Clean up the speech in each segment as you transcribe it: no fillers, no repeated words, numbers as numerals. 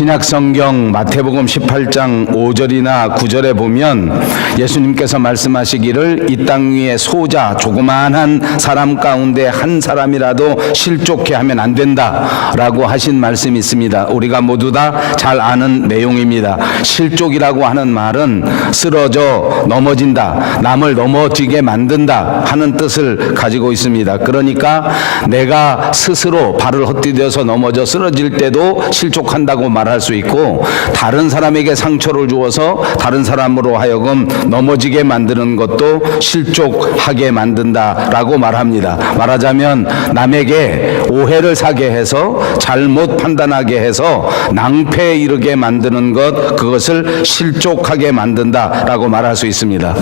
신약성경 마태복음 18장 5절이나 9절에 보면 예수님께서 말씀하시기를 이 땅 위에 소자 조그만한 사람 가운데 한 사람이라도 실족해 하면 안 된다라고 하신 말씀이 있습니다. 우리가 모두 다 잘 아는 내용입니다. 실족이라고 하는 말은 쓰러져 넘어진다, 남을 넘어지게 만든다 하는 뜻을 가지고 있습니다. 그러니까 내가 스스로 발을 헛디뎌서 넘어져 쓰러질 때도 실족한다고 말할 수 있고, 다른 사람에게 상처를 주어서 다른 사람으로 하여금 넘어지게 만드는 것도 실족하게 만든다라고 말합니다. 말하자면 남에게 오해를 사게 해서 잘못 판단하게 해서 낭패에 이르게 만드는 것, 그것을 실족하게 만든다라고 말할 수 있습니다.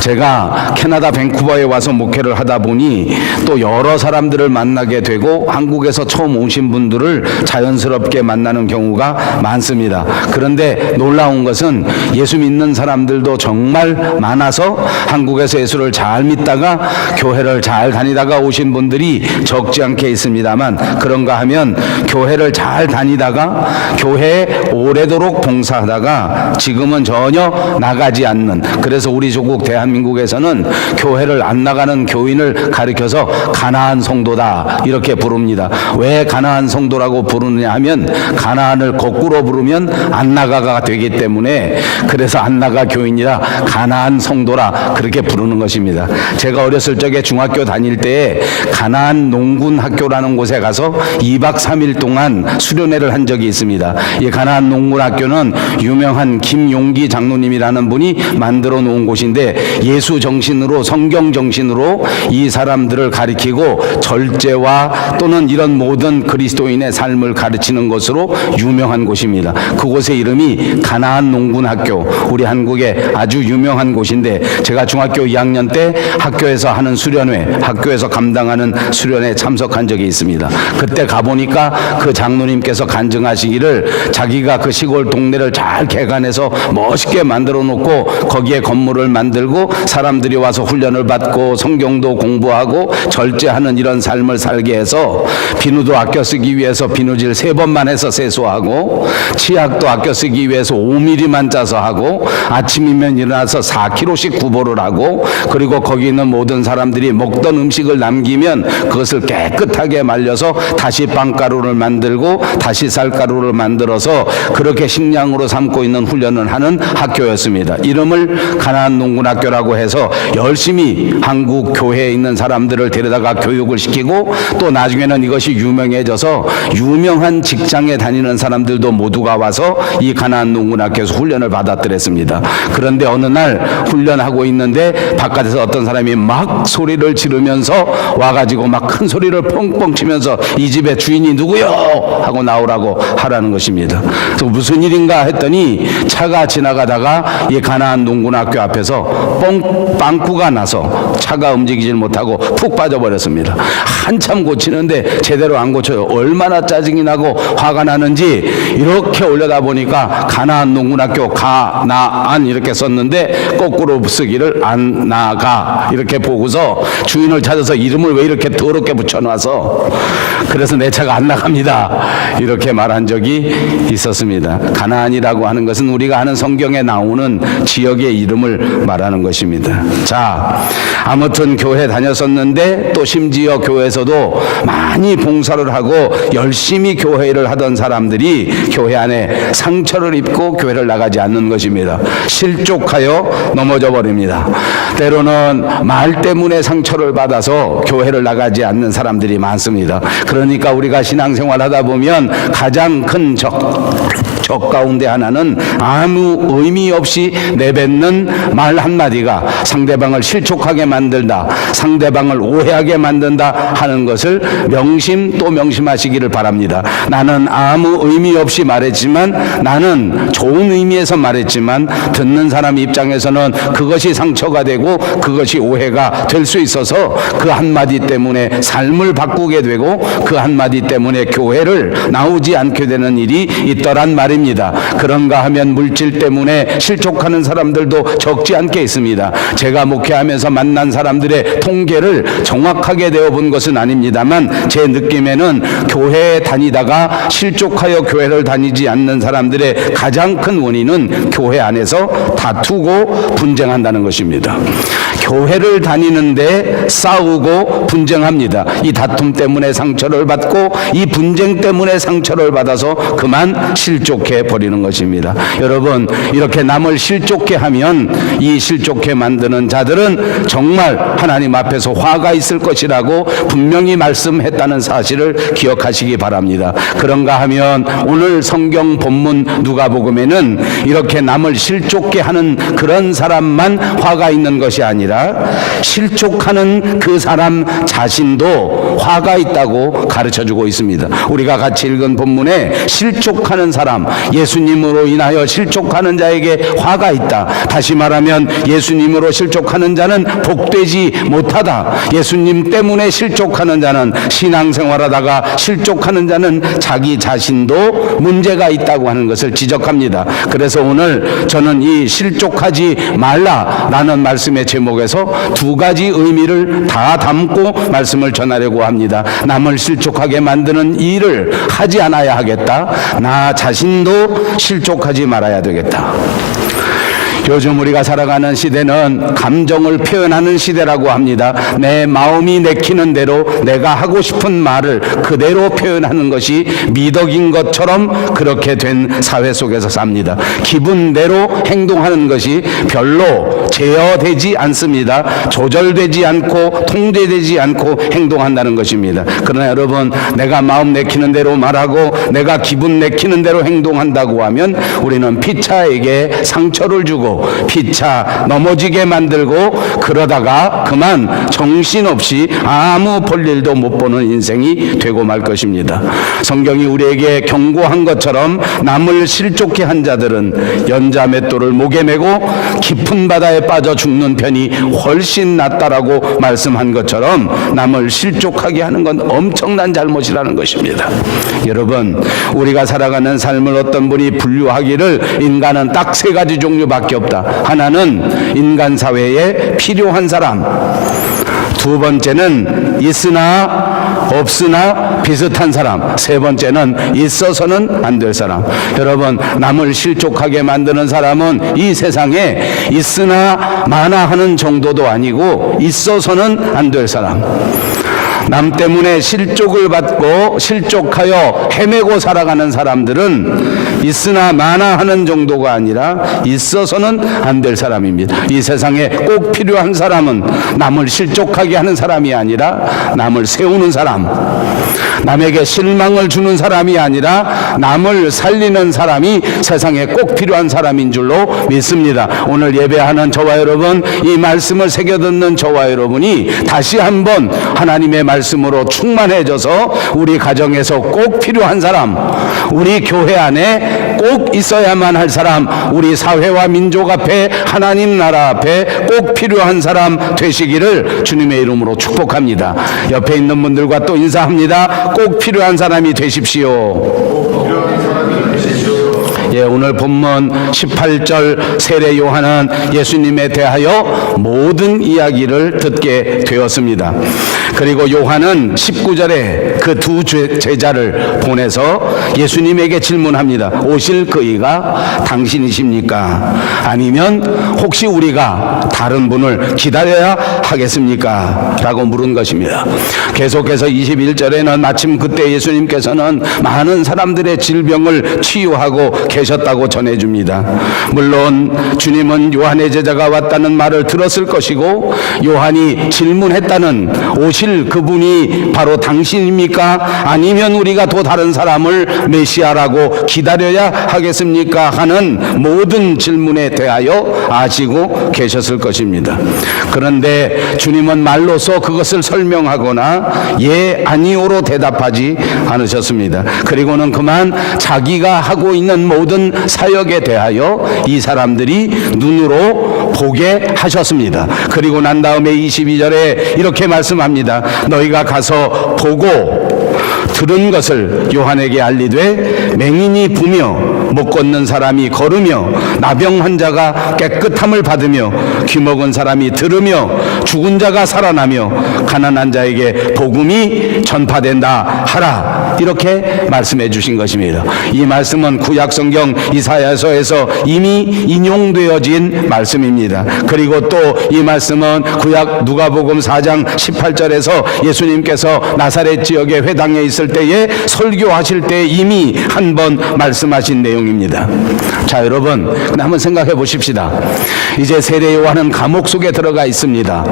제가 캐나다 밴쿠버에 와서 목회를 하다 보니 또 여러 사람들을 만나게 되고 한국에서 처음 오신 분들을 자연스럽게 만나는 경우가 많습니다. 그런데 놀라운 것은 예수 믿는 사람들도 정말 많아서 한국에서 예수를 잘 믿다가 교회를 잘 다니다가 오신 분들이 적지 않게 있습니다만, 그런가 하면 교회를 잘 다니다가 교회에 오래도록 봉사하다가 지금은 전혀 나가지 않는, 그래서 우리 조국 대한민국에서는 교회를 안 나가는 교인을 가리켜서 가나안 성도다 이렇게 부릅니다. 왜 가나안 성도라고 부르느냐 하면 가나안을 거꾸로 부르면 안 나가가 되기 때문에, 그래서 안 나가 교인이라 가나안 성도라 그렇게 부르는 것입니다. 제가 어렸을 적에 중학교 다닐 때에 가나안 농군 학교라는 곳에 가서 2박 3일 동안 수련회를 한 적이 있습니다. 이 가나안 농군 학교는 유명한 김용기 장로님이라는 분이 만들어 놓은 곳인데, 예수 정신으로 성경 정신으로 이 사람들을 가리키고 절제와 또는 이런 모든 그리스도인의 삶을 가르치는 것으로 유명한 곳입니다. 그곳의 이름이 가나안 농군 학교, 우리 한국에 아주 유명한 곳인데, 제가 중학교 2학년 때 학교에서 하는 수련회, 학교에서 감당하는 수련회에 참석한 적이 있습니다. 그때 가보니까 그 장로님께서 간증하시기를 자기가 그 시골 동네를 잘 개간해서 멋있게 만들어 놓고 거기에 건물을 만들고 사람들이 와서 훈련을 받고 성경도 공부하고 절제하는 이런 삶을 살게 해서, 비누도 아껴 쓰기 위해서 비누질 3번만 해서 세수하고, 치약도 아껴 쓰기 위해서 5mm만 짜서 하고, 아침이면 일어나서 4kg씩 구보를 하고, 그리고 거기 있는 모든 사람들이 먹던 음식을 남기면 그것을 깨끗하게 말려서 다시 빵가루를 만들고 다시 쌀가루를 만들어서 그렇게 식량으로 삼고 있는 훈련을 하는 학교였습니다. 이름을 가나안 농군학교라고 해서 열심히 한국 교회에 있는 사람들을 데려다가 교육을 시키고, 또 나중에는 이것이 유명해져서 유명한 직장에 다니는 사람들도 모두가 와서 이 가나안 농군학교에서 훈련을 받았더랬습니다. 그런데 어느 날 훈련하고 있는데 바깥에서 어떤 사람이 막 소리를 지르면서 와가지고 막 큰 소리를 뻥뻥 치면서 이 집의 주인이 누구요? 하고 나오라고 하라는 것입니다. 그래서 무슨 일인가 했더니 차가 지나가다가 이 가나안 농군학교 앞에서 빵꾸가 나서 차가 움직이질 못하고 푹 빠져버렸습니다. 한참 고치는데 제대로 안 고쳐요. 얼마나 짜증이 나고 화가 나는지 이렇게 올려다 보니까 가나안 농군학교 가나안 이렇게 썼는데 거꾸로 쓰기를 안 나가 이렇게 보고서 주인을 찾아서 이름을 왜 이렇게 더럽게 붙여놔서, 그래서 내 차가 안 나갑니다 이렇게 말한 적이 있었습니다. 가나안이라고 하는 것은 우리가 아는 성경에 나오는 지역의 이름을 말하는 것입니다. 자, 아무튼 교회 다녔었는데 또 심지어 교회에서도 많이 봉사를 하고 열심히 교회를 하던 사람들이 교회 안에 상처를 입고 교회를 나가지 않는 것입니다. 실족하여 넘어져 버립니다. 때로는 말 때문에 상처를 받아서 교회를 나가지 않는 사람들이 많습니다. 그러니까 우리가 신앙생활 하다 보면 가장 큰 적 가운데 하나는 아무 의미 없이 내뱉는 말 한마디가 상대방을 실족하게 만든다, 상대방을 오해하게 만든다 하는 것을 명심 또 명심하시기를 바랍니다. 나는 아무 의미 없이 말했지만, 나는 좋은 의미에서 말했지만 듣는 사람 입장에서는 그것이 상처가 되고 그것이 오해가 될 수 있어서 그 한마디 때문에 삶을 바꾸게 되고 그 한마디 때문에 교회를 나오지 않게 되는 일이 있더란 말입니다. 그런가 하면 물질 때문에 실족하는 사람들도 적지 않게 있습니다. 제가 목회하면서 만난 사람들의 통계를 정확하게 내어본 것은 아닙니다만 제 느낌에는 교회에 다니다가 실족하여 교회를 다니지 않는 사람들의 가장 큰 원인은 교회 안에서 다투고 분쟁한다는 것입니다. 교회를 다니는데 싸우고 분쟁합니다. 이 다툼 때문에 상처를 받고 이 분쟁 때문에 상처를 받아서 그만 실족해 버리는 것입니다. 여러분, 이렇게 남을 실족해 하면 이 실족해 만드는 자들은 정말 하나님 앞에서 화가 있을 것이라고 분명히 말씀했다는 사실을 기억하시기 바랍니다. 그런가 하면 오늘 성경 본문 누가복음에는 이렇게 남을 실족해 하는 그런 사람만 화가 있는 것이 아니라 실족하는 그 사람 자신도 화가 있다고 가르쳐주고 있습니다. 우리가 같이 읽은 본문에 실족하는 사람, 예수님으로 인하여 실족하는 자에게 화가 있다. 다시 말하면 예수님으로 실족하는 자는 복되지 못하다. 예수님 때문에 실족하는 자는, 신앙생활하다가 실족하는 자는 자기 자신도 문제가 있다고 하는 것을 지적합니다. 그래서 오늘 저는 이 실족하지 말라라는 말씀의 제목에서 두 가지 의미를 다 담고 말씀을 전하려고 합니다. 남을 실족하게 만드는 일을 하지 않아야 하겠다. 나 자신도 실족하지 말아야 되겠다. 요즘 우리가 살아가는 시대는 감정을 표현하는 시대라고 합니다. 내 마음이 내키는 대로 내가 하고 싶은 말을 그대로 표현하는 것이 미덕인 것처럼 그렇게 된 사회 속에서 삽니다. 기분대로 행동하는 것이 별로 제어되지 않습니다. 조절되지 않고 통제되지 않고 행동한다는 것입니다. 그러나 여러분, 내가 마음 내키는 대로 말하고 내가 기분 내키는 대로 행동한다고 하면 우리는 피차에게 상처를 주고 피차 넘어지게 만들고 그러다가 그만 정신없이 아무 볼일도 못 보는 인생이 되고 말 것입니다. 성경이 우리에게 경고한 것처럼 남을 실족해 한 자들은 연자맷돌을 목에 메고 깊은 바다에 빠져 죽는 편이 훨씬 낫다라고 말씀한 것처럼 남을 실족하게 하는 건 엄청난 잘못이라는 것입니다. 여러분, 우리가 살아가는 삶을 어떤 분이 분류하기를 인간은 딱 세 가지 종류밖에 없다. 하나는 인간 사회에 필요한 사람, 두 번째는 있으나 없으나 비슷한 사람, 세 번째는 있어서는 안 될 사람. 여러분, 남을 실족하게 만드는 사람은 이 세상에 있으나 마나 하는 정도도 아니고 있어서는 안 될 사람. 남 때문에 실족을 받고 실족하여 헤매고 살아가는 사람들은 있으나 마나 하는 정도가 아니라 있어서는 안 될 사람입니다. 이 세상에 꼭 필요한 사람은 남을 실족하게 하는 사람이 아니라 남을 세우는 사람, 남에게 실망을 주는 사람이 아니라 남을 살리는 사람이 세상에 꼭 필요한 사람인 줄로 믿습니다. 오늘 예배하는 저와 여러분, 이 말씀을 새겨듣는 저와 여러분이 다시 한번 하나님의 말씀으로 충만해져서 우리 가정에서 꼭 필요한 사람, 우리 교회 안에 꼭 있어야만 할 사람, 우리 사회와 민족 앞에, 하나님 나라 앞에 꼭 필요한 사람 되시기를 주님의 이름으로 축복합니다. 옆에 있는 분들과 또 인사합니다. 꼭 필요한 사람이 되십시오. 예, 오늘 본문 18절 세례 요한은 예수님에 대하여 모든 이야기를 듣게 되었습니다. 그리고 요한은 19절에 그 두 제자를 보내서 예수님에게 질문합니다. 오실 그이가 당신이십니까? 아니면 혹시 우리가 다른 분을 기다려야 하겠습니까? 라고 물은 것입니다. 계속해서 21절에는 마침 그때 예수님께서는 많은 사람들의 질병을 치유하고 계셨다고 전해줍니다. 물론 주님은 요한의 제자가 왔다는 말을 들었을 것이고 요한이 질문했다는 오실 그분이 바로 당신입니까? 아니면 우리가 또 다른 사람을 메시아라고 기다려야 하겠습니까? 하는 모든 질문에 대하여 아시고 계셨을 것입니다. 그런데 주님은 말로서 그것을 설명하거나 예, 아니오로 대답하지 않으셨습니다. 그리고는 그만 자기가 하고 있는 모든 사역에 대하여 이 사람들이 눈으로 보게 하셨습니다. 그리고 난 다음에 22절에 이렇게 말씀합니다. 너희가 가서 보고 들은 것을 요한에게 알리되 맹인이 부며 못 걷는 사람이 걸으며 나병 환자가 깨끗함을 받으며 귀먹은 사람이 들으며 죽은 자가 살아나며 가난한 자에게 복음이 전파된다 하라. 이렇게 말씀해 주신 것입니다. 이 말씀은 구약성경 이사야서에서 이미 인용되어진 말씀입니다. 그리고 또 이 말씀은 구약 누가복음 4장 18절에서 예수님께서 나사렛 지역의 회당에 있을 때에 설교하실 때 이미 한 번 말씀하신 내용입니다. 자, 여러분 한번 생각해 보십시다. 이제 세례 요한은 감옥 속에 들어가 있습니다.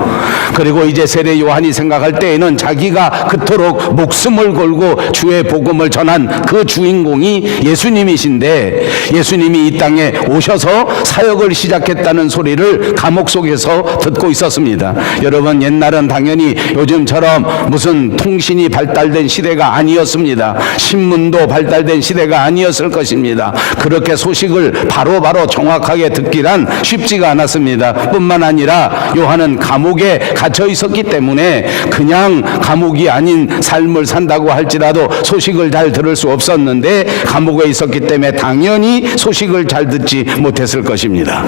그리고 이제 세례 요한이 생각할 때에는 자기가 그토록 목숨을 걸고 주의 복음을 전한 그 주인공이 예수님이신데, 예수님이 이 땅에 오셔서 사역을 시작했다는 소리를 감옥 속에서 듣고 있었습니다. 여러분, 옛날은 당연히 요즘처럼 무슨 통신이 발달된 시대가 아니었습니다. 신문도 발달된 시대가 아니었을 것입니다. 그렇게 소식을 바로바로 정확하게 듣기란 쉽지가 않았습니다. 뿐만 아니라 요한은 감옥에 갇혀 있었기 때문에 그냥 감옥이 아닌 삶을 산다고 할지라도 소식을 잘 들을 수 없었는데, 감옥에 있었기 때문에 당연히 소식을 잘 듣지 못했을 것입니다.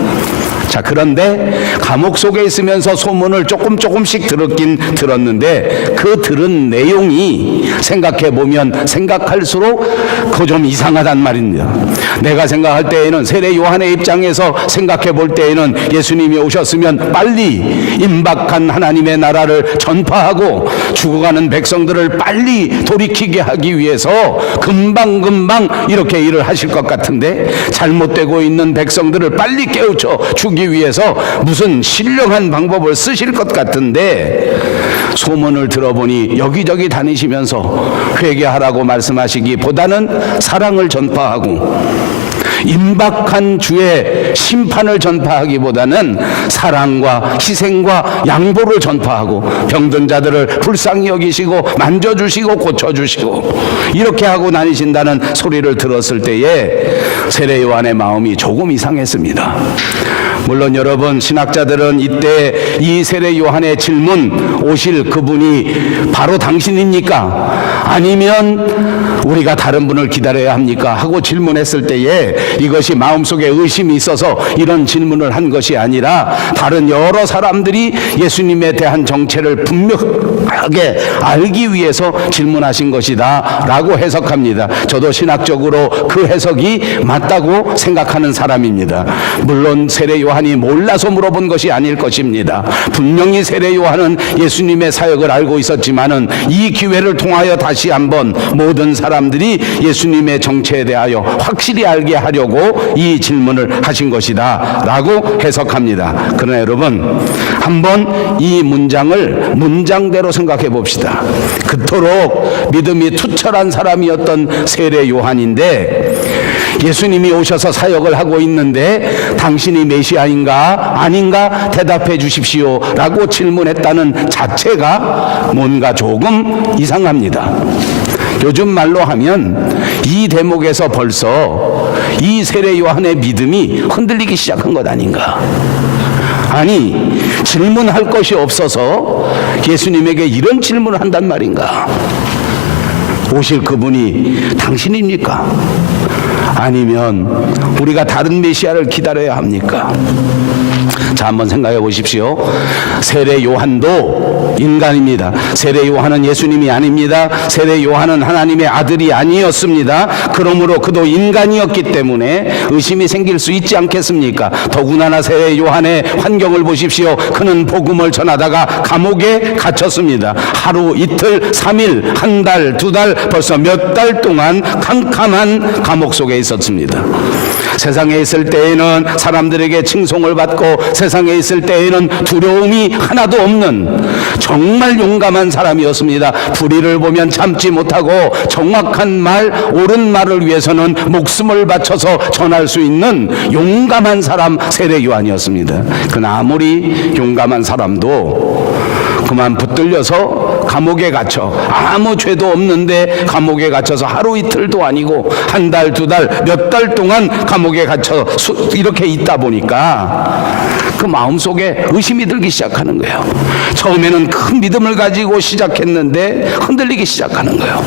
자, 그런데 감옥 속에 있으면서 소문을 조금씩 들었긴 들었는데, 그 들은 내용이 생각해 보면 생각할수록 그 좀 이상하단 말입니다. 내가 생각할 때에는, 세례 요한의 입장에서 생각해 볼 때에는 예수님이 오셨으면 빨리 임박한 하나님의 나라를 전파하고 죽어가는 백성들을 빨리 돌이키게 하기 위해서 금방금방 이렇게 일을 하실 것 같은데, 잘못되고 있는 백성들을 빨리 깨우쳐 주기 위해서 무슨 신령한 방법을 쓰실 것 같은데, 소문을 들어보니 여기저기 다니시면서 회개하라고 말씀하시기보다는 사랑을 전파하고, 임박한 주의 심판을 전파하기보다는 사랑과 희생과 양보를 전파하고, 병든 자들을 불쌍히 여기시고 만져주시고 고쳐주시고 이렇게 하고 다니신다는 소리를 들었을 때에 세례 요한의 마음이 조금 이상했습니다. 물론 여러분, 신학자들은 이때 이 세례 요한의 질문, 오실 그분이 바로 당신입니까? 아니면 우리가 다른 분을 기다려야 합니까? 하고 질문했을 때에 이것이 마음속에 의심이 있어서 이런 질문을 한 것이 아니라, 다른 여러 사람들이 예수님에 대한 정체를 분명하게 알기 위해서 질문하신 것이다 라고 해석합니다. 저도 신학적으로 그 해석이 맞다고 생각하는 사람입니다. 물론 세례 요한이 몰라서 물어본 것이 아닐 것입니다. 분명히 세례 요한은 예수님의 사역을 알고 있었지만은 이 기회를 통하여 다시 한번 모든 사람들이 예수님의 정체에 대하여 확실히 알게 하려고 이 질문을 하신 것이다 라고 해석합니다. 그러나 여러분, 한번 이 문장을 문장대로 생각해 봅시다. 그토록 믿음이 투철한 사람이었던 세례 요한인데, 예수님이 오셔서 사역을 하고 있는데 당신이 메시아인가 아닌가 대답해 주십시오 라고 질문했다는 자체가 뭔가 조금 이상합니다. 요즘 말로 하면 이 대목에서 벌써 이 세례 요한의 믿음이 흔들리기 시작한 것 아닌가. 아니, 질문할 것이 없어서 예수님에게 이런 질문을 한단 말인가. 오실 그분이 당신입니까? 아니면 우리가 다른 메시아를 기다려야 합니까? 자, 한번 생각해 보십시오. 세례 요한도 인간입니다. 세례 요한은 예수님이 아닙니다. 세례 요한은 하나님의 아들이 아니었습니다. 그러므로 그도 인간이었기 때문에 의심이 생길 수 있지 않겠습니까? 더구나 세례 요한의 환경을 보십시오. 그는 복음을 전하다가 감옥에 갇혔습니다. 하루, 이틀, 3일, 한 달, 두 달, 벌써 몇 달 동안 캄캄한 감옥 속에 있었습니다. 세상에 있을 때에는 사람들에게 칭송을 받고, 세상에 있을 때에는 두려움이 하나도 없는 정말 용감한 사람이었습니다. 불의를 보면 참지 못하고 정확한 말, 옳은 말을 위해서는 목숨을 바쳐서 전할 수 있는 용감한 사람, 세례 요한이었습니다. 그러나 아무리 용감한 사람도 그만 붙들려서 감옥에 갇혀, 아무 죄도 없는데 감옥에 갇혀서 하루 이틀도 아니고 한 달, 두 달, 몇 달 동안 감옥에 갇혀 이렇게 있다 보니까 그 마음속에 의심이 들기 시작하는 거예요. 처음에는 큰 믿음을 가지고 시작했는데 흔들리기 시작하는 거예요.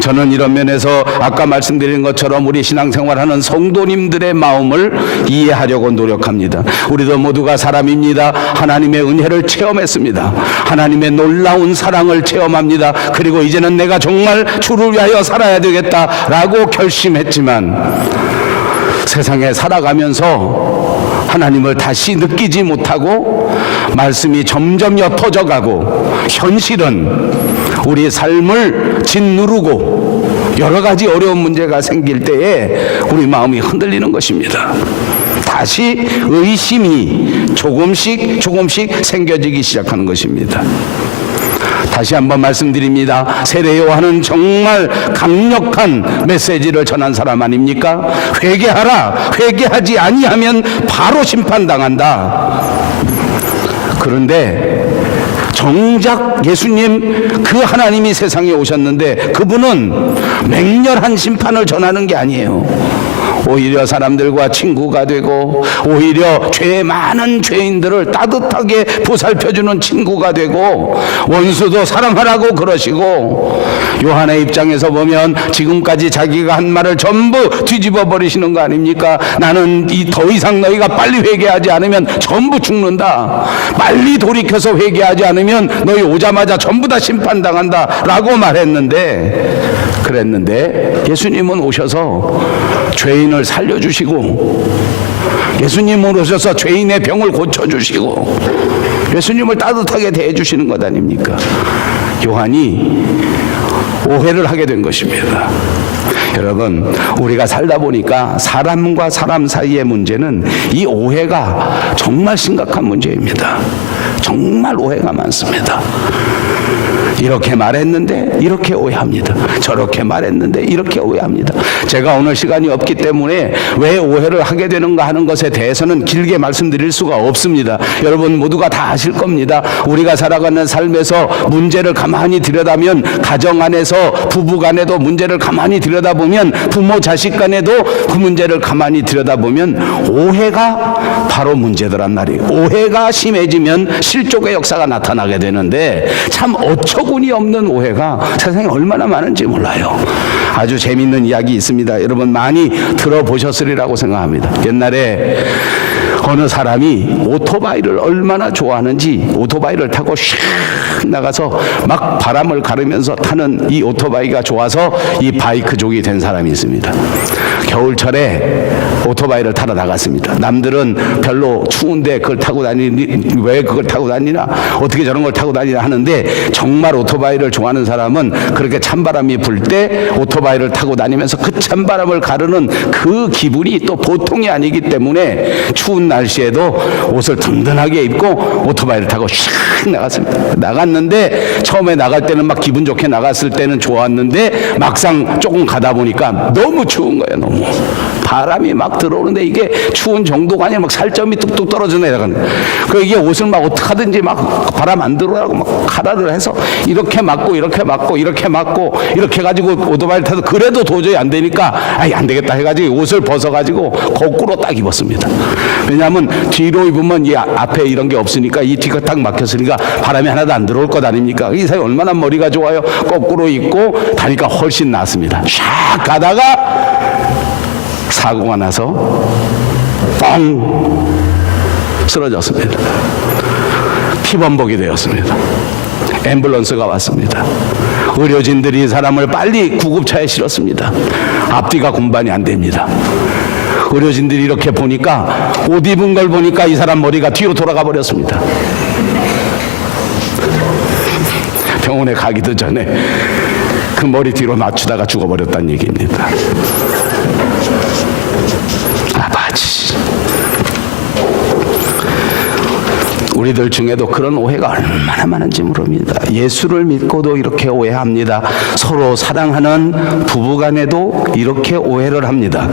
저는 이런 면에서 아까 말씀드린 것처럼 우리 신앙생활하는 성도님들의 마음을 이해하려고 노력합니다. 우리도 모두가 사람입니다. 하나님의 은혜를 체험했습니다. 하나님의 놀라운 사랑을 체험합니다. 그리고 이제는 내가 정말 주를 위하여 살아야 되겠다라고 결심했지만 세상에 살아가면서 하나님을 다시 느끼지 못하고 말씀이 점점 옅어져 가고 현실은 우리 삶을 짓누르고 여러 가지 어려운 문제가 생길 때에 우리 마음이 흔들리는 것입니다. 다시 의심이 조금씩 생겨지기 시작하는 것입니다. 다시 한번 말씀드립니다. 세례 요한은 정말 강력한 메시지를 전한 사람 아닙니까? 회개하라. 회개하지 아니하면 바로 심판당한다. 그런데 정작 예수님 그 하나님이 세상에 오셨는데 그분은 맹렬한 심판을 전하는 게 아니에요. 오히려 사람들과 친구가 되고 오히려 죄 많은 죄인들을 따뜻하게 보살펴주는 친구가 되고 원수도 사랑하라고 그러시고 요한의 입장에서 보면 지금까지 자기가 한 말을 전부 뒤집어 버리시는 거 아닙니까? 나는 더 이상 너희가 빨리 회개하지 않으면 전부 죽는다. 빨리 돌이켜서 회개하지 않으면 너희 오자마자 전부 다 심판당한다 라고 그랬는데 예수님은 오셔서 죄인을 살려주시고 예수님은 오셔서 죄인의 병을 고쳐주시고 예수님을 따뜻하게 대해주시는 것 아닙니까? 요한이 오해를 하게 된 것입니다. 여러분, 우리가 살다 보니까 사람과 사람 사이의 문제는 이 오해가 정말 심각한 문제입니다. 정말 오해가 많습니다. 이렇게 말했는데 이렇게 오해합니다. 저렇게 말했는데 이렇게 오해합니다. 제가 오늘 시간이 없기 때문에 왜 오해를 하게 되는가 하는 것에 대해서는 길게 말씀드릴 수가 없습니다. 여러분 모두가 다 아실 겁니다. 우리가 살아가는 삶에서 문제를 가만히 들여다보면 가정 안에서 부부 간에도 문제를 가만히 들여다보면 부모 자식 간에도 그 문제를 가만히 들여다보면 오해가 바로 문제더란 말이에요. 오해가 심해지면 실족의 역사가 나타나게 되는데 참 어처구니 없는 오해가 세상에 얼마나 많은지 몰라요. 아주 재미있는 이야기 있습니다. 여러분 많이 들어보셨으리라고 생각합니다. 옛날에 어느 사람이 오토바이를 얼마나 좋아하는지 오토바이를 타고 슉 나가서 막 바람을 가르면서 타는 이 오토바이가 좋아서 이 바이크족이 된 사람이 있습니다. 겨울철에 오토바이를 타러 나갔습니다. 남들은 별로 추운데 그걸 타고 다니니 왜 그걸 타고 다니나 어떻게 저런 걸 타고 다니나 하는데 정말 오토바이를 좋아하는 사람은 그렇게 찬바람이 불 때 오토바이를 타고 다니면서 그 찬바람을 가르는 그 기분이 또 보통이 아니기 때문에 추운 날씨에도 옷을 든든하게 입고 오토바이를 타고 샥 나갔습니다. 나갔는데 처음에 나갈 때는 막 기분 좋게 나갔을 때는 좋았는데 막상 조금 가다 보니까 너무 추운 거예요. 너무 바람이 막 들어오는데 이게 추운 정도가 아니라 막 살점이 뚝뚝 떨어져 내려가는 거예요. 그 이게 옷을 막 어떻게 하든지 막 바람 안 들어오라고 막 카라를 해서 이렇게 맞고 이렇게 맞고 이렇게 맞고 이렇게 해가지고 오토바이를 타서 그래도 도저히 안 되니까 안 되겠다 해가지고 옷을 벗어가지고 거꾸로 딱 입었습니다. 왜냐하면 뒤로 입으면 이 앞에 이런 게 없으니까 이 뒤가 딱 막혔으니까 바람이 하나도 안 들어올 것 아닙니까? 이 사람이 얼마나 머리가 좋아요. 거꾸로 입고 다니까 훨씬 낫습니다. 샥 가다가 사고가 나서 뻥 쓰러졌습니다. 피범벅이 되었습니다. 앰뷸런스가 왔습니다. 의료진들이 사람을 빨리 구급차에 실었습니다. 앞뒤가 공반이 안 됩니다. 의료진들이 이렇게 보니까 옷 입은 걸 보니까 이 사람 머리가 뒤로 돌아가 버렸습니다. 병원에 가기도 전에 그 머리 뒤로 맞추다가 죽어버렸다는 얘기입니다. 아바지. 우리들 중에도 그런 오해가 얼마나 많은지 모릅니다. 예수를 믿고도 이렇게 오해합니다. 서로 사랑하는 부부간에도 이렇게 오해를 합니다.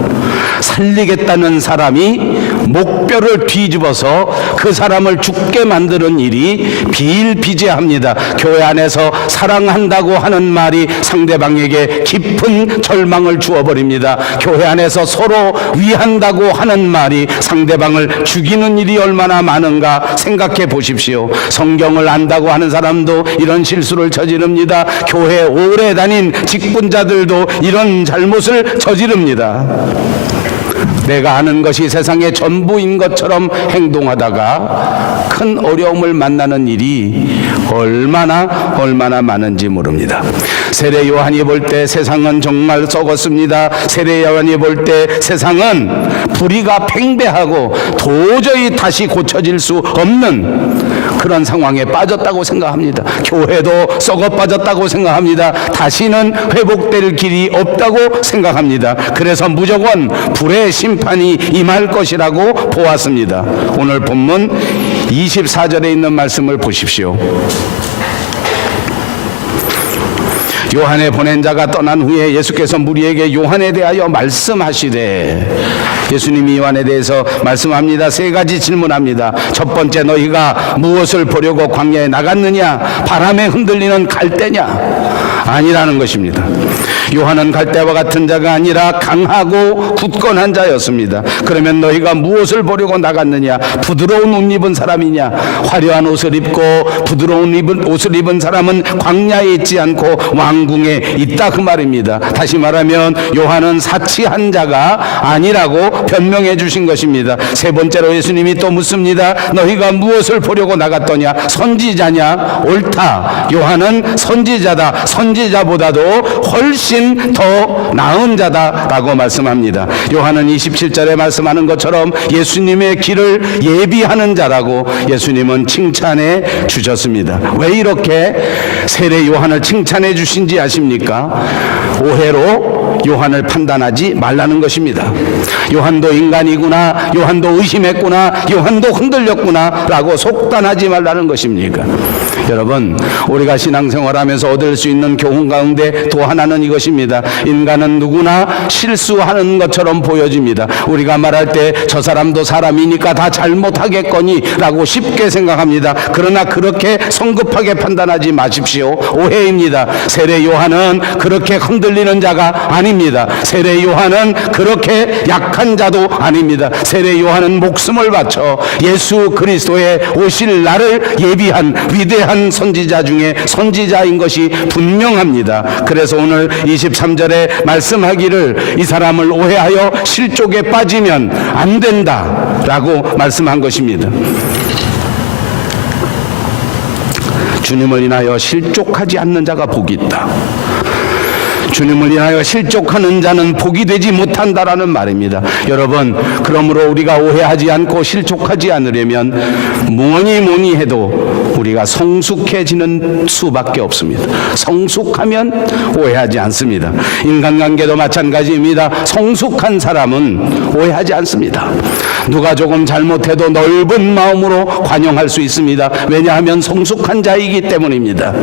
살리겠다는 사람이 목뼈를 뒤집어서 그 사람을 죽게 만드는 일이 비일비재합니다. 교회 안에서 사랑한다고 하는 말이 상대방에게 깊은 절망을 주어버립니다. 교회 안에서 서로 위한다고 하는 말이 상대방을 죽이는 일이 얼마나 많은가 생각해 보십시오. 성경을 안다고 하는 사람도 이런 실수를 저지릅니다. 교회 오래 다닌 직분자들도 이런 잘못을 저지릅니다. 내가 아는 것이 세상의 전부인 것처럼 행동하다가 큰 어려움을 만나는 일이 얼마나 많은지 모릅니다. 세례 요한이 볼 때 세상은 정말 썩었습니다. 세례 요한이 볼 때 세상은 불의가 팽배하고 도저히 다시 고쳐질 수 없는 그런 상황에 빠졌다고 생각합니다. 교회도 썩어 빠졌다고 생각합니다. 다시는 회복될 길이 없다고 생각합니다. 그래서 무조건 불의 심판이 임할 것이라고 보았습니다. 오늘 본문 24절에 있는 말씀을 보십시오. 요한의 보낸 자가 떠난 후에 예수께서 무리에게 요한에 대하여 말씀하시되, 예수님이 요한에 대해서 말씀합니다. 세 가지 질문합니다. 첫 번째, 너희가 무엇을 보려고 광야에 나갔느냐? 바람에 흔들리는 갈대냐? 아니라는 것입니다. 요한은 갈대와 같은 자가 아니라 강하고 굳건한 자였습니다. 그러면 너희가 무엇을 보려고 나갔느냐? 부드러운 옷 입은 사람이냐? 화려한 옷을 입고 부드러운 옷을 입은 사람은 광야에 있지 않고 왕궁에 있다, 그 말입니다. 다시 말하면 요한은 사치한 자가 아니라고 변명해 주신 것입니다. 세 번째로 예수님이 또 묻습니다. 너희가 무엇을 보려고 나갔더냐? 선지자냐? 옳다. 요한은 선지자다. 선지자보다도 훨씬 더 나은 자다라고 말씀합니다. 요한은 27절에 말씀하는 것처럼 예수님의 길을 예비하는 자라고 예수님은 칭찬해 주셨습니다. 왜 이렇게 세례 요한을 칭찬해 주신지 아십니까? 오해로 요한을 판단하지 말라는 것입니다. 요한도 인간이구나, 요한도 의심했구나, 요한도 흔들렸구나 라고 속단하지 말라는 것입니까? 여러분, 우리가 신앙생활하면서 얻을 수 있는 교훈 가운데 또 하나는 이것입니다. 인간은 누구나 실수하는 것처럼 보여집니다. 우리가 말할 때 저 사람도 사람이니까 다 잘못하겠거니 라고 쉽게 생각합니다. 그러나 그렇게 성급하게 판단하지 마십시오. 오해입니다. 세례 요한은 그렇게 흔들리는 자가 아닙니다. 세례 요한은 그렇게 약한 자도 아닙니다. 세례 요한은 목숨을 바쳐 예수 그리스도의 오실 날을 예비한 위대한 선지자 중에 선지자인 것이 분명합니다. 그래서 오늘 23절에 말씀하기를 이 사람을 오해하여 실족에 빠지면 안 된다 라고 말씀한 것입니다. 주님을 인하여 실족하지 않는 자가 복이 있다. 주님을 인하여 실족하는 자는 복이 되지 못한다라는 말입니다. 여러분, 그러므로 우리가 오해하지 않고 실족하지 않으려면 뭐니 해도 우리가 성숙해지는 수밖에 없습니다. 성숙하면 오해하지 않습니다. 인간관계도 마찬가지입니다. 성숙한 사람은 오해하지 않습니다. 누가 조금 잘못해도 넓은 마음으로 관용할 수 있습니다. 왜냐하면 성숙한 자이기 때문입니다.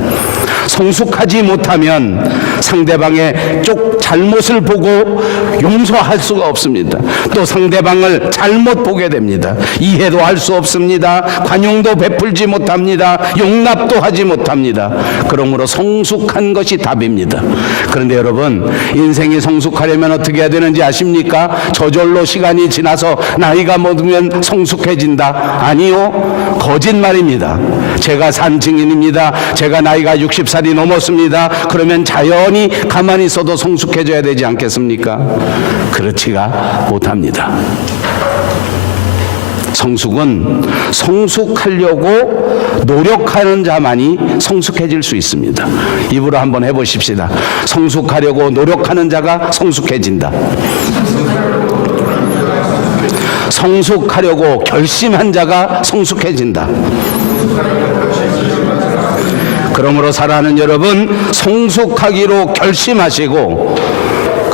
성숙하지 못하면 상대방의 잘못을 보고 용서할 수가 없습니다. 또 상대방을 잘못 보게 됩니다. 이해도 할 수 없습니다. 관용도 베풀지 못합니다. 용납도 하지 못합니다. 그러므로 성숙한 것이 답입니다. 그런데 여러분, 인생이 성숙하려면 어떻게 해야 되는지 아십니까? 저절로 시간이 지나서 나이가 먹으면 성숙해진다? 아니요, 거짓말입니다. 제가 산 증인입니다. 제가 나이가 60살이 넘었습니다. 그러면 자연히 가만히 있어도 성숙해져야 되지 않겠습니까? 그렇지가 못합니다. 성숙은 성숙하려고 노력하는 자만이 성숙해질 수 있습니다. 입으로 한번 해보십시다. 성숙하려고 노력하는 자가 성숙해진다. 성숙하려고 결심한 자가 성숙해진다. 그러므로 사랑하는 여러분, 성숙하기로 결심하시고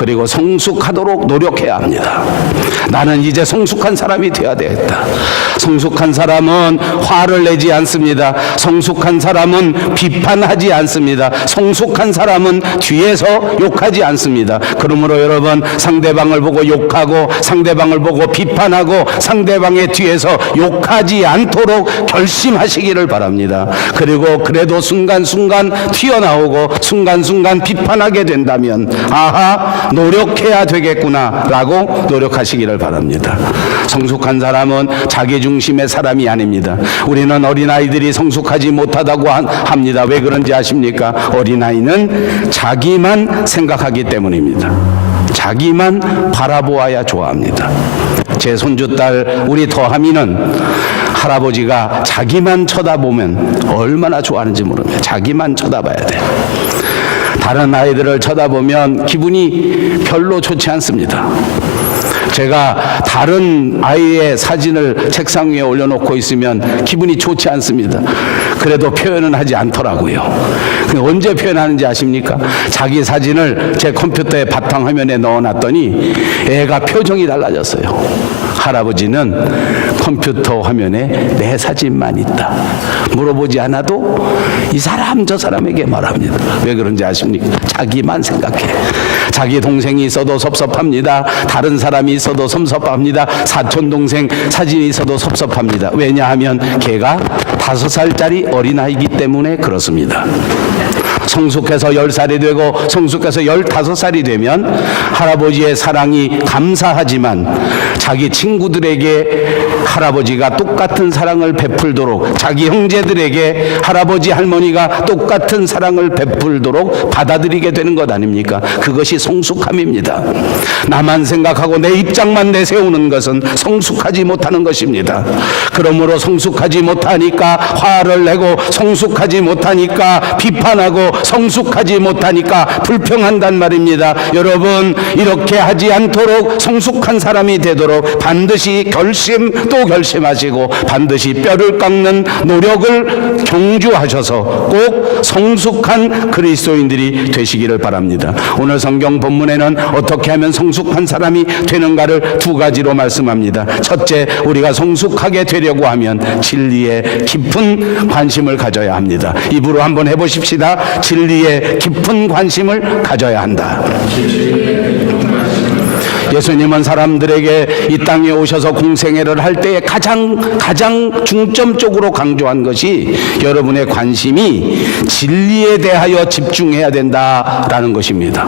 그리고 성숙하도록 노력해야 합니다. 나는 이제 성숙한 사람이 되어야 되겠다. 성숙한 사람은 화를 내지 않습니다. 성숙한 사람은 비판하지 않습니다. 성숙한 사람은 뒤에서 욕하지 않습니다. 그러므로 여러분, 상대방을 보고 욕하고 상대방을 보고 비판하고 상대방의 뒤에서 욕하지 않도록 결심하시기를 바랍니다. 그리고 그래도 순간순간 튀어나오고 순간순간 비판하게 된다면 아하, 노력해야 되겠구나 라고 노력하시기를 바랍니다. 성숙한 사람은 자기중심의 사람이 아닙니다. 우리는 어린아이들이 성숙하지 못하다고 합니다. 왜 그런지 아십니까? 어린아이는 자기만 생각하기 때문입니다. 자기만 바라보아야 좋아합니다. 제 손주딸 우리 더하미는 할아버지가 자기만 쳐다보면 얼마나 좋아하는지 모릅니다. 자기만 쳐다봐야 돼요. 다른 아이들을 쳐다보면 기분이 별로 좋지 않습니다. 제가 다른 아이의 사진을 책상 위에 올려놓고 있으면 기분이 좋지 않습니다. 그래도 표현은 하지 않더라고요. 언제 표현하는지 아십니까? 자기 사진을 제 컴퓨터의 바탕화면에 넣어놨더니 애가 표정이 달라졌어요. 할아버지는 컴퓨터 화면에 내 사진만 있다. 물어보지 않아도 이 사람 저 사람에게 말합니다. 왜 그런지 아십니까? 자기만 생각해. 자기 동생이 있어도 섭섭합니다. 다른 사람이 있어도 섭섭합니다. 사촌 동생 사진이 있어도 섭섭합니다. 왜냐하면 걔가 5살짜리 어린아이기 때문에 그렇습니다. 성숙해서 10살이 되고 성숙해서 15살이 되면 할아버지의 사랑이 감사하지만 자기 친구들에게 할아버지가 똑같은 사랑을 베풀도록, 자기 형제들에게 할아버지 할머니가 똑같은 사랑을 베풀도록 받아들이게 되는 것 아닙니까? 그것이 성숙함입니다. 나만 생각하고 내 입장만 내세우는 것은 성숙하지 못하는 것입니다. 그러므로 성숙하지 못하니까 화를 내고 성숙하지 못하니까 비판하고 성숙하지 못하니까 불평한단 말입니다. 여러분, 이렇게 하지 않도록 성숙한 사람이 되도록 반드시 또 결심하시고 반드시 뼈를 깎는 노력을 경주하셔서 꼭 성숙한 그리스도인들이 되시기를 바랍니다. 오늘 성경 본문에는 어떻게 하면 성숙한 사람이 되는가를 2가지로 말씀합니다. 첫째, 우리가 성숙하게 되려고 하면 진리에 깊은 관심을 가져야 합니다. 입으로 한번 해보십시다. 진리에 깊은 관심을 가져야 한다. 예수님은 사람들에게 이 땅에 오셔서 공생애를 할 때에 가장 중점적으로 강조한 것이 여러분의 관심이 진리에 대하여 집중해야 된다라는 것입니다.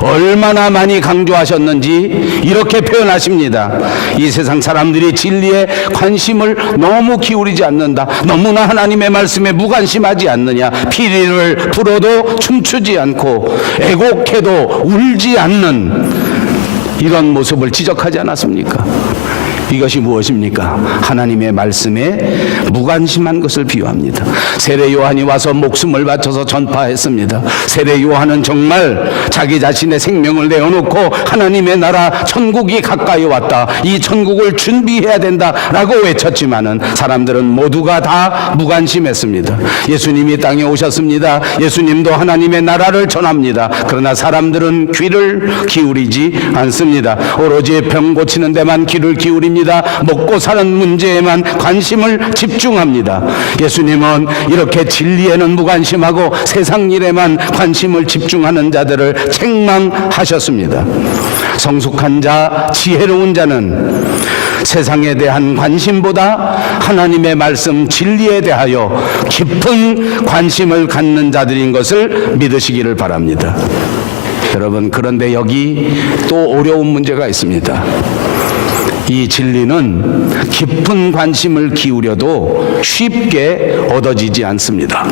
얼마나 많이 강조하셨는지 이렇게 표현하십니다. 이 세상 사람들이 진리에 관심을 너무 기울이지 않는다. 너무나 하나님의 말씀에 무관심하지 않느냐. 피리를 불어도 춤추지 않고 애곡해도 울지 않는 이런 모습을 지적하지 않았습니까? 이것이 무엇입니까? 하나님의 말씀에 무관심한 것을 비유합니다. 세례 요한이 와서 목숨을 바쳐서 전파했습니다. 세례 요한은 정말 자기 자신의 생명을 내어놓고 하나님의 나라 천국이 가까이 왔다, 이 천국을 준비해야 된다라고 외쳤지만은 사람들은 모두가 다 무관심했습니다. 예수님이 땅에 오셨습니다. 예수님도 하나님의 나라를 전합니다. 그러나 사람들은 귀를 기울이지 않습니다. 오로지 병 고치는 데만 귀를 기울입니다. 먹고 사는 문제에만 관심을 집중합니다. 예수님은 이렇게 진리에는 무관심하고 세상 일에만 관심을 집중하는 자들을 책망하셨습니다. 성숙한 자, 지혜로운 자는 세상에 대한 관심보다 하나님의 말씀 진리에 대하여 깊은 관심을 갖는 자들인 것을 믿으시기를 바랍니다. 여러분, 그런데 여기 또 어려운 문제가 있습니다. 이 진리는 깊은 관심을 기울여도 쉽게 얻어지지 않습니다.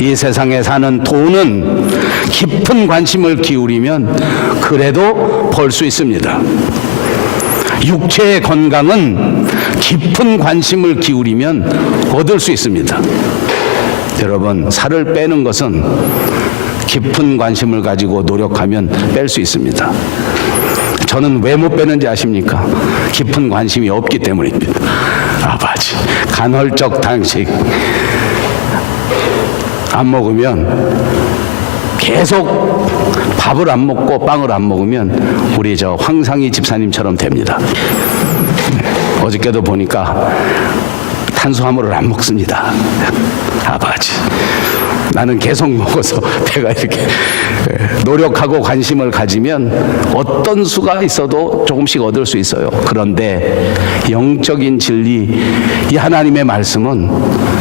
이 세상에 사는 돈은 깊은 관심을 기울이면 그래도 벌 수 있습니다. 육체의 건강은 깊은 관심을 기울이면 얻을 수 있습니다. 여러분, 살을 빼는 것은 깊은 관심을 가지고 노력하면 뺄 수 있습니다. 저는 왜 못 빼는지 아십니까? 깊은 관심이 없기 때문입니다. 아버지, 간헐적 단식 안 먹으면 계속 밥을 안 먹고 빵을 안 먹으면 우리 저 황상희 집사님처럼 됩니다. 어저께도 보니까 탄수화물을 안 먹습니다. 아버지, 나는 계속 먹어서 배가 이렇게. 노력하고 관심을 가지면 어떤 수가 있어도 조금씩 얻을 수 있어요. 그런데 영적인 진리, 이 하나님의 말씀은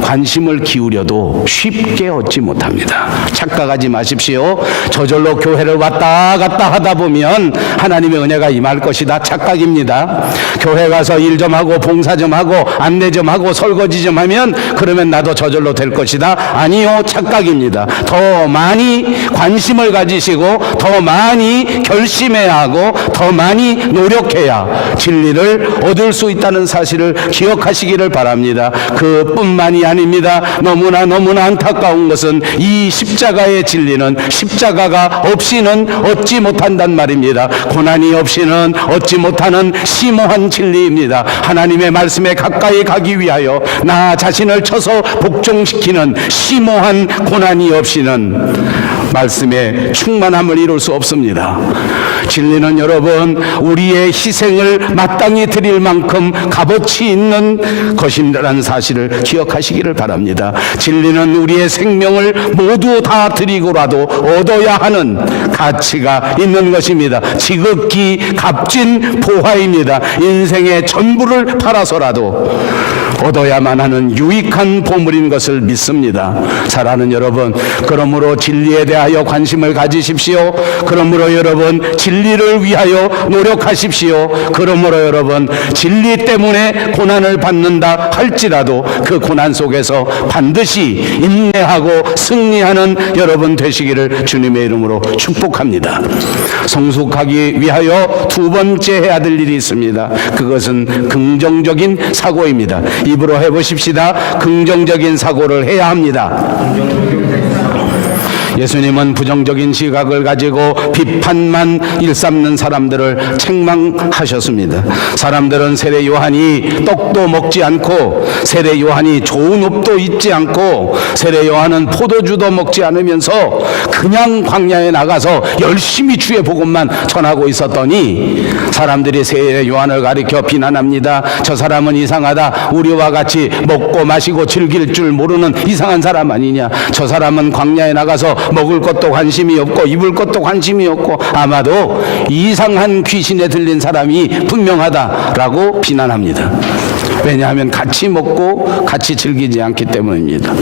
관심을 기울여도 쉽게 얻지 못합니다. 착각하지 마십시오. 저절로 교회를 왔다 갔다 하다 보면 하나님의 은혜가 임할 것이다. 착각입니다. 교회 가서 일 좀 하고 봉사 좀 하고 안내 좀 하고 설거지 좀 하면 그러면 나도 저절로 될 것이다. 아니요, 착각입니다. 더 많이 관심을 가지시고 더 많이 결심해야 하고 더 많이 노력해야 진리를 얻을 수 있다는 사실을 기억하시기를 바랍니다. 그뿐만이 아닙니다. 너무나 안타까운 것은 이 십자가의 진리는 십자가가 없이는 얻지 못한단 말입니다. 고난이 없이는 얻지 못하는 심오한 진리입니다. 하나님의 말씀에 가까이 가기 위하여 나 자신을 쳐서 복종시키는 심오한 고난이 없이는 말씀의 충만함을 이룰 수 없습니다. 진리는 여러분, 우리의 희생을 마땅히 드릴 만큼 값어치 있는 것이라는 사실을 기억하시기를 바랍니다. 진리는 우리의 생명을 모두 다 드리고라도 얻어야 하는 가치가 있는 것입니다. 지극히 값진 보화입니다. 인생의 전부를 팔아서라도 얻어야만 하는 유익한 보물인 것을 믿습니다. 사랑하는 여러분, 그러므로 진리에 대하여 관심을 가지십시오. 그러므로 여러분, 진리를 위하여 노력하십시오. 그러므로 여러분, 진리 때문에 고난을 받는다 할지라도 그 고난 속에서 반드시 인내하고 승리하는 여러분 되시기를 주님의 이름으로 축복합니다. 성숙하기 위하여 두 번째 해야 될 일이 있습니다. 그것은 긍정적인 사고입니다. 입으로 해보십시다. 긍정적인 사고를 해야 합니다. 예수님은 부정적인 시각을 가지고 비판만 일삼는 사람들을 책망하셨습니다. 사람들은 세례 요한이 떡도 먹지 않고 세례 요한이 좋은 옷도 입지 않고 세례 요한은 포도주도 먹지 않으면서 그냥 광야에 나가서 열심히 주의 복음만 전하고 있었더니 사람들이 세례 요한을 가리켜 비난합니다. 저 사람은 이상하다. 우리와 같이 먹고 마시고 즐길 줄 모르는 이상한 사람 아니냐. 저 사람은 광야에 나가서 먹을 것도 관심이 없고 입을 것도 관심이 없고 아마도 이상한 귀신에 들린 사람이 분명하다라고 비난합니다. 왜냐하면 같이 먹고 같이 즐기지 않기 때문입니다.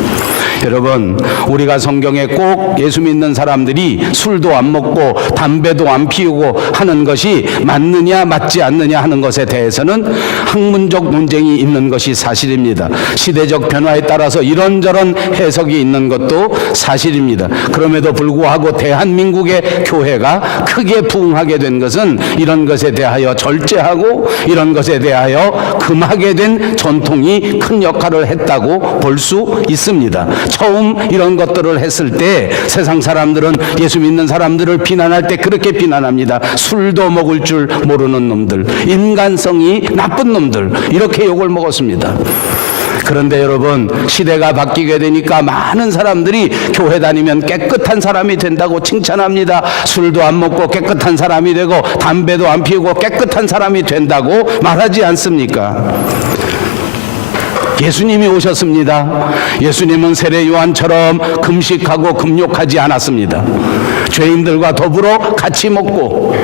여러분, 우리가 성경에 꼭 예수 믿는 사람들이 술도 안 먹고 담배도 안 피우고 하는 것이 맞느냐 맞지 않느냐 하는 것에 대해서는 학문적 논쟁이 있는 것이 사실입니다. 시대적 변화에 따라서 이런저런 해석이 있는 것도 사실입니다. 그럼에도 불구하고 대한민국의 교회가 크게 부흥하게 된 것은 이런 것에 대하여 절제하고 이런 것에 대하여 금하게 된 전통이 큰 역할을 했다고 볼 수 있습니다. 처음 이런 것들을 했을 때 세상 사람들은 예수 믿는 사람들을 비난할 때 그렇게 비난합니다. 술도 먹을 줄 모르는 놈들, 인간성이 나쁜 놈들, 이렇게 욕을 먹었습니다. 그런데 여러분, 시대가 바뀌게 되니까 많은 사람들이 교회 다니면 깨끗한 사람이 된다고 칭찬합니다. 술도 안 먹고 깨끗한 사람이 되고 담배도 안 피우고 깨끗한 사람이 된다고 말하지 않습니까? 예수님이 오셨습니다. 예수님은 세례 요한처럼 금식하고 금욕하지 않았습니다. 죄인들과 더불어 같이 먹고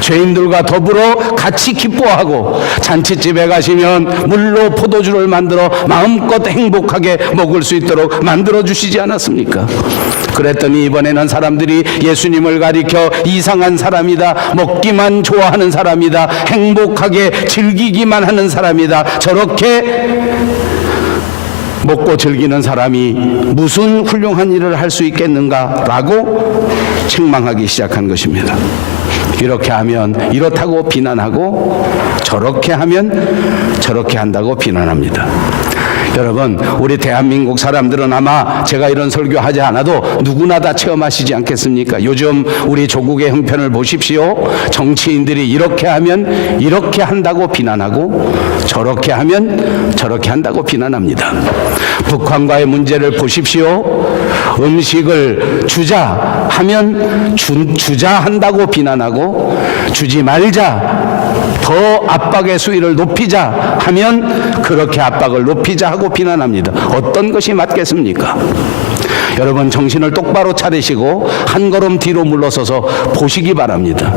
죄인들과 더불어 같이 기뻐하고 잔치집에 가시면 물로 포도주를 만들어 마음껏 행복하게 먹을 수 있도록 만들어 주시지 않았습니까? 그랬더니 이번에는 사람들이 예수님을 가리켜 이상한 사람이다, 먹기만 좋아하는 사람이다, 행복하게 즐기기만 하는 사람이다, 저렇게 먹고 즐기는 사람이 무슨 훌륭한 일을 할 수 있겠는가라고 책망하기 시작한 것입니다. 이렇게 하면 이렇다고 비난하고 저렇게 하면 저렇게 한다고 비난합니다. 여러분, 우리 대한민국 사람들은 아마 제가 이런 설교하지 않아도 누구나 다 체험하시지 않겠습니까? 요즘 우리 조국의 형편을 보십시오. 정치인들이 이렇게 하면 이렇게 한다고 비난하고 저렇게 하면 저렇게 한다고 비난합니다. 북한과의 문제를 보십시오. 음식을 주자 하면 주자 한다고 비난하고, 주지 말자, 더 압박의 수위를 높이자 하면 그렇게 압박을 높이자 하고 비난합니다. 어떤 것이 맞겠습니까? 여러분, 정신을 똑바로 차리시고 한 걸음 뒤로 물러서서 보시기 바랍니다.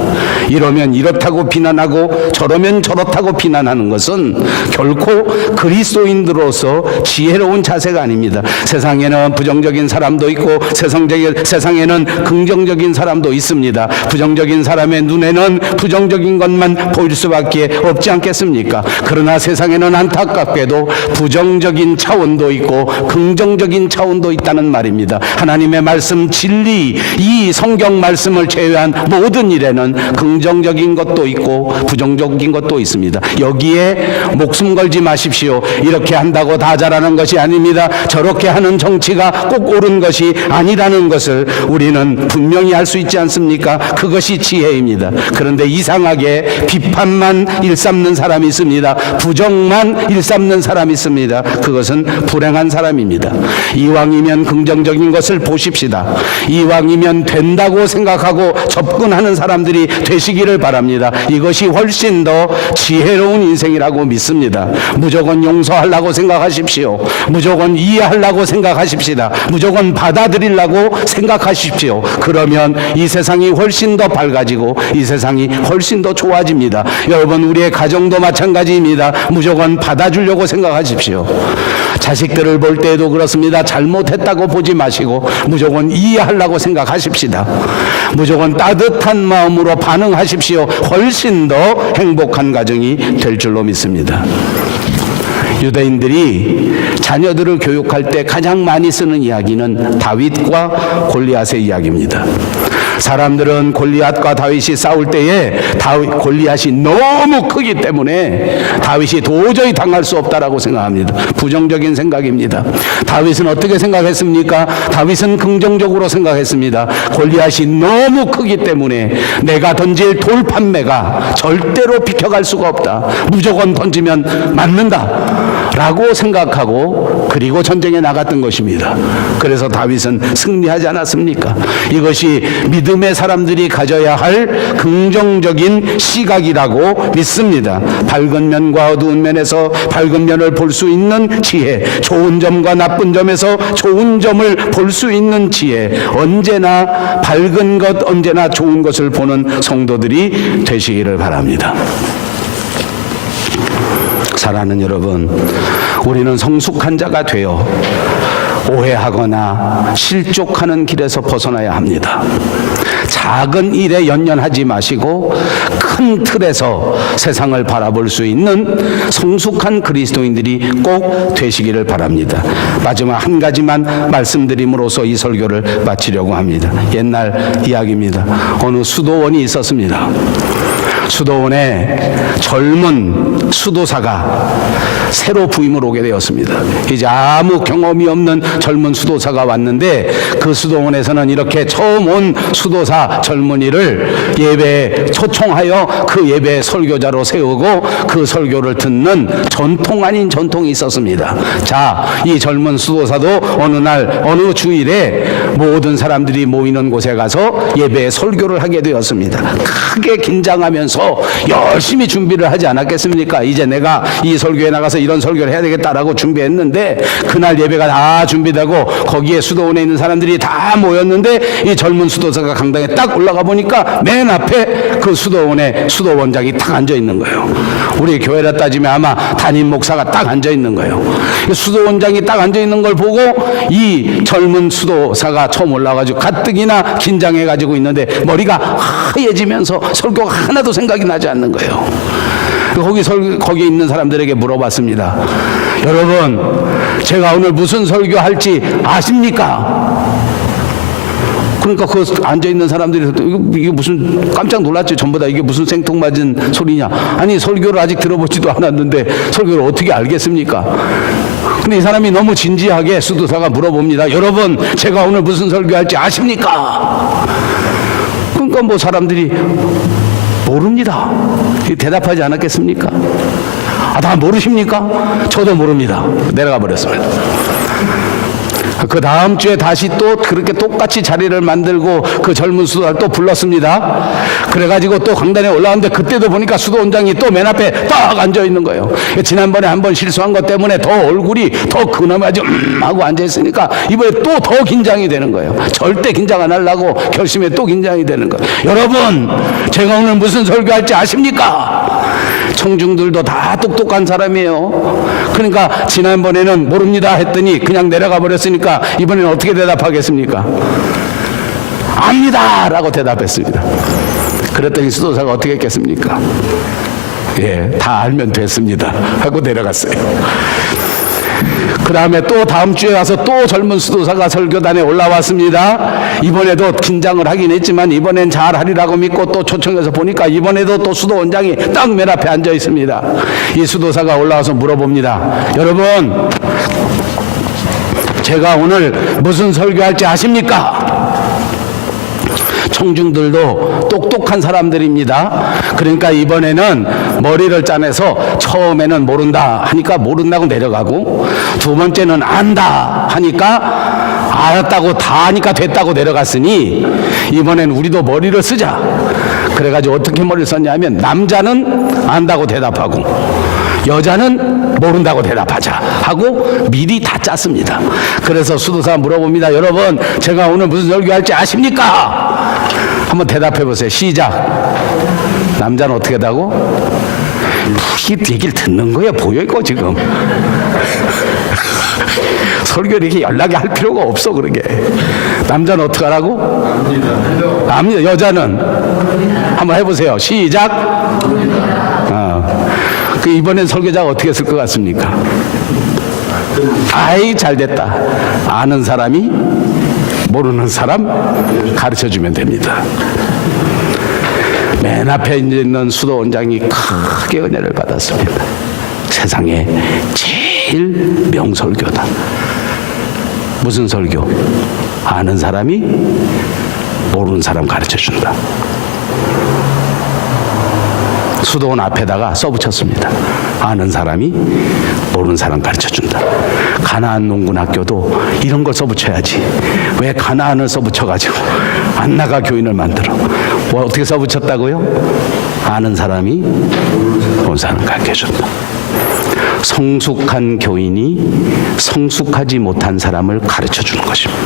이러면 이렇다고 비난하고 저러면 저렇다고 비난하는 것은 결코 그리스도인들로서 지혜로운 자세가 아닙니다. 세상에는 부정적인 사람도 있고 세상에는 긍정적인 사람도 있습니다. 부정적인 사람의 눈에는 부정적인 것만 보일 수밖에 없지 않겠습니까? 그러나 세상에는 안타깝게도 부정적인 차원도 있고 긍정적인 차원도 있다는 말입니다. 하나님의 말씀, 진리, 이 성경 말씀을 제외한 모든 일에는 긍정적인 것도 있고 부정적인 것도 있습니다. 여기에 목숨 걸지 마십시오. 이렇게 한다고 다 잘하는 것이 아닙니다. 저렇게 하는 정치가 꼭 옳은 것이 아니라는 것을 우리는 분명히 알 수 있지 않습니까? 그것이 지혜입니다. 그런데 이상하게 비판만 일삼는 사람이 있습니다. 부정만 일삼는 사람이 있습니다. 그것은 불행한 사람입니다. 이왕이면 긍정적인 것을 보십시다. 이왕이면 된다고 생각하고 접근하는 사람들이 되시기를 바랍니다. 이것이 훨씬 더 지혜로운 인생이라고 믿습니다. 무조건 용서하려고 생각하십시오. 무조건 이해하려고 생각하십시다. 무조건 받아들이려고 생각하십시오. 그러면 이 세상이 훨씬 더 밝아지고 이 세상이 훨씬 더 좋아집니다. 여러분, 우리의 가정도 마찬가지입니다. 무조건 받아주려고 생각하십시오. 자식들을 볼 때에도 그렇습니다. 잘못했다고 보지 마시고 무조건 이해하려고 생각하십시다. 무조건 따뜻한 마음으로 반응하십시오. 훨씬 더 행복한 가정이 될 줄로 믿습니다. 유대인들이 자녀들을 교육할 때 가장 많이 쓰는 이야기는 다윗과 골리앗의 이야기입니다. 사람들은 골리앗과 다윗이 싸울 때에 골리앗이 너무 크기 때문에 다윗이 도저히 당할 수 없다라고 생각합니다. 부정적인 생각입니다. 다윗은 어떻게 생각했습니까? 다윗은 긍정적으로 생각했습니다. 골리앗이 너무 크기 때문에 내가 던질 돌판매가 절대로 비켜갈 수가 없다. 무조건 던지면 맞는다 라고 생각하고 그리고 전쟁에 나갔던 것입니다. 그래서 다윗은 승리하지 않았습니까? 이것이 믿음의 사람들이 가져야 할 긍정적인 시각이라고 믿습니다. 밝은 면과 어두운 면에서 밝은 면을 볼 수 있는 지혜, 좋은 점과 나쁜 점에서 좋은 점을 볼 수 있는 지혜, 언제나 밝은 것, 언제나 좋은 것을 보는 성도들이 되시기를 바랍니다. 사랑하는 여러분, 우리는 성숙한 자가 되어 오해하거나 실족하는 길에서 벗어나야 합니다. 작은 일에 연연하지 마시고 큰 틀에서 세상을 바라볼 수 있는 성숙한 그리스도인들이 꼭 되시기를 바랍니다. 마지막 한 가지만 말씀드림으로써 이 설교를 마치려고 합니다. 옛날 이야기입니다. 어느 수도원이 있었습니다. 수도원에 젊은 수도사가 새로 부임을 오게 되었습니다. 이제 아무 경험이 없는 젊은 수도사가 왔는데 그 수도원에서는 이렇게 처음 온 수도사 젊은이를 예배에 초청하여 그 예배의 설교자로 세우고 그 설교를 듣는 전통 아닌 전통이 있었습니다. 자, 이 젊은 수도사도 어느 날 어느 주일에 모든 사람들이 모이는 곳에 가서 예배의 설교를 하게 되었습니다. 크게 긴장하면서 열심히 준비를 하지 않았겠습니까? 이제 내가 이 설교에 나가서 이런 설교를 해야 되겠다라고 준비했는데 그날 예배가 다 준비되고 거기에 수도원에 있는 사람들이 다 모였는데 이 젊은 수도사가 강당에 딱 올라가 보니까 맨 앞에 그 수도원에 수도원장이 딱 앉아 있는 거예요. 우리 교회라 따지면 아마 담임 목사가 딱 앉아 있는 거예요. 수도원장이 딱 앉아 있는 걸 보고 이 젊은 수도사가 처음 올라가지고 가뜩이나 긴장해가지고 있는데 머리가 하얘지면서 설교가 하나도 생각이 나지 않는 거예요. 거기에 있는 사람들에게 물어봤습니다. 여러분, 제가 오늘 무슨 설교할지 아십니까? 그러니까 그 앉아있는 사람들이 이게 무슨 깜짝 놀랐죠. 전부 다 이게 무슨 생통맞은 소리냐. 아니 설교를 아직 들어보지도 않았는데 설교를 어떻게 알겠습니까? 근데 이 사람이 너무 진지하게 수도사가 물어봅니다. 여러분 제가 오늘 무슨 설교할지 아십니까? 그러니까 뭐 사람들이 모릅니다. 대답하지 않았겠습니까? 다 모르십니까? 저도 모릅니다. 내려가 버렸습니다. 그 다음 주에 다시 또 그렇게 똑같이 자리를 만들고 그 젊은 수도사를 또 불렀습니다. 그래가지고 또 강단에 올라왔는데 그때도 보니까 수도원장이 또 맨 앞에 딱 앉아 있는 거예요. 지난번에 한번 실수한 것 때문에 더 얼굴이 더 근엄하죠 하고 앉아 있으니까 이번에 또 더 긴장이 되는 거예요. 절대 긴장 안 하려고 결심해 또 긴장이 되는 거예요. 여러분 제가 오늘 무슨 설교할지 아십니까? 청중들도 다 똑똑한 사람이에요. 그러니까 지난번에는 모릅니다 했더니 그냥 내려가 버렸으니까 이번에는 어떻게 대답하겠습니까? 압니다 라고 대답했습니다. 그랬더니 수도사가 어떻게 했겠습니까? 예, 다 알면 됐습니다 하고 내려갔어요. 그 다음에 또 다음 주에 와서 또 젊은 수도사가 설교단에 올라왔습니다. 이번에도 긴장을 하긴 했지만 이번엔 잘하리라고 믿고 또 초청해서 보니까 이번에도 또 수도원장이 딱 맨 앞에 앉아 있습니다. 이 수도사가 올라와서 물어봅니다. 여러분 제가 오늘 무슨 설교할지 아십니까? 청중들도 똑똑한 사람들입니다. 그러니까 이번에는 머리를 짜내서 처음에는 모른다 하니까 모른다고 내려가고 두 번째는 안다 하니까 알았다고 다 하니까 됐다고 내려갔으니 이번엔 우리도 머리를 쓰자. 그래가지고 어떻게 머리를 썼냐면 남자는 안다고 대답하고 여자는 모른다고 대답하자 하고 미리 다 짰습니다. 그래서 수도사 물어봅니다. 여러분 제가 오늘 무슨 설교할지 아십니까? 한번 대답해 보세요. 시작. 남자는 어떻게 하다고? 이게 얘기를 듣는 거야 보여 이거 지금. 설교를 이렇게 연락이 할 필요가 없어. 그러게. 남자는 어떻게 하라고? 압니다. 여자는 한번 해보세요. 시작. 그 이번엔 설교자가 어떻게 했을 것 같습니까? 아이 잘됐다. 아는 사람이 모르는 사람 가르쳐주면 됩니다. 맨 앞에 있는 수도원장이 크게 은혜를 받았습니다. 세상에 제일 명설교다. 무슨 설교? 아는 사람이 모르는 사람 가르쳐준다. 수도원 앞에다가 써붙였습니다. 아는 사람이 모르는 사람 가르쳐준다. 가나안 농군학교도 이런 걸 써붙여야지. 왜 가나안을 써붙여가지고 안나가 교인을 만들어. 뭐 어떻게 써붙였다고요? 아는 사람이 모르는 사람 가르쳐준다. 성숙한 교인이 성숙하지 못한 사람을 가르쳐주는 것입니다.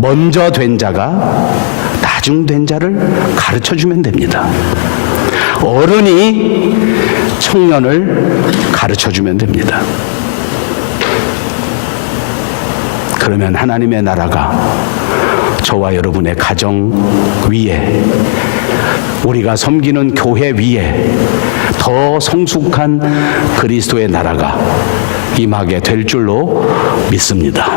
먼저 된 자가 나중 된 자를 가르쳐주면 됩니다. 어른이 청년을 가르쳐주면 됩니다. 그러면 하나님의 나라가 저와 여러분의 가정 위에, 우리가 섬기는 교회 위에 더 성숙한 그리스도의 나라가 임하게 될 줄로 믿습니다.